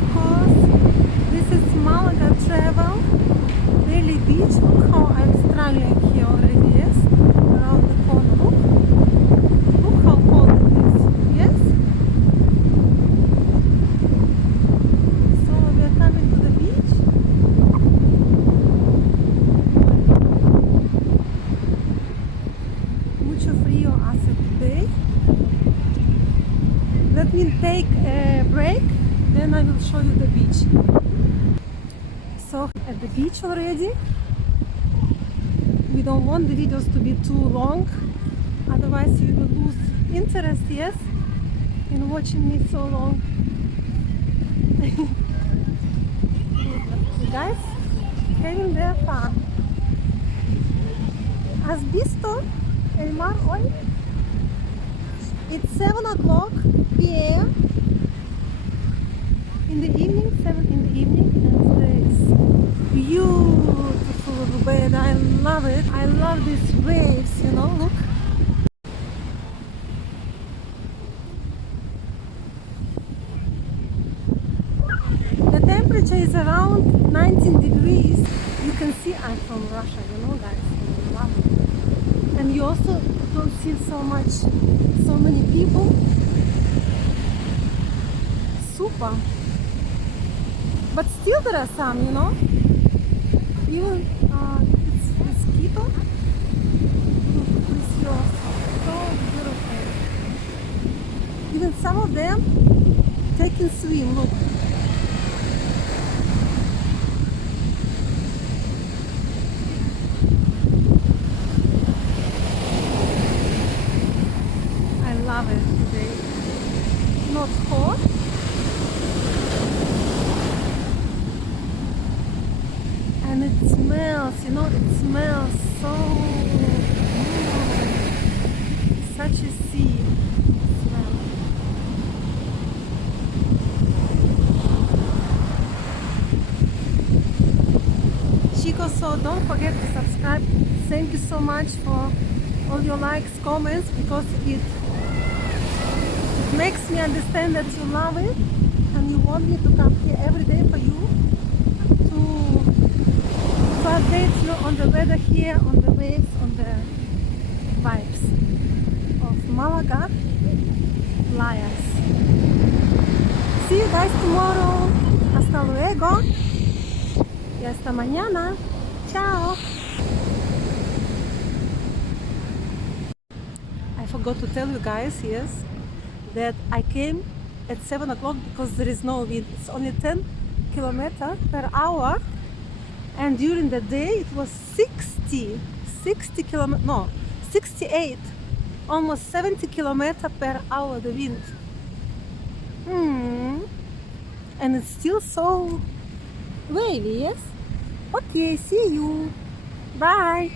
because this is Malaga travel daily beach. Look how I'm struggling here already, yes? Around the corner, look how cold it is, yes? So we are coming to the beach. Mucho frío hace today. Let me take a break, then I will show you the beach. So at the beach already. We don't want the videos to be too long, otherwise you will lose interest, yes, in watching me so long. You guys having their fun. ¿Has visto el mar hoy? It's 7 o'clock p.m. in the evening, 7 in the evening, and it's beautiful bed. I love it. I love these waves, you know, look. The temperature is around 19 degrees. You can see I'm from Russia, you know, guys. I love it. And you also don't see so many people. Super. But still there are some, you know. Even it's mosquito. Look, precioso. So beautiful. Even some of them taking swim, look. I love it today. Not hot. And it smells, you know, it smells so such a sea smell. Chicos, so don't forget to subscribe. Thank you so much for all your likes, comments, because it makes me understand that you love it and you want me to come here every day for you to update you on the weather here, on the waves, on the vibes of Malaga playas. See you guys tomorrow. Hasta luego. Y hasta mañana. Ciao. I forgot to tell you guys, yes, that I came at 7 o'clock because there is no wind. It's only 10 kilometers per hour. And during the day it was 60 kilometers, no, 68, almost 70 kilometers per hour the wind. And it's still so wavy, yes? Okay, see you. Bye.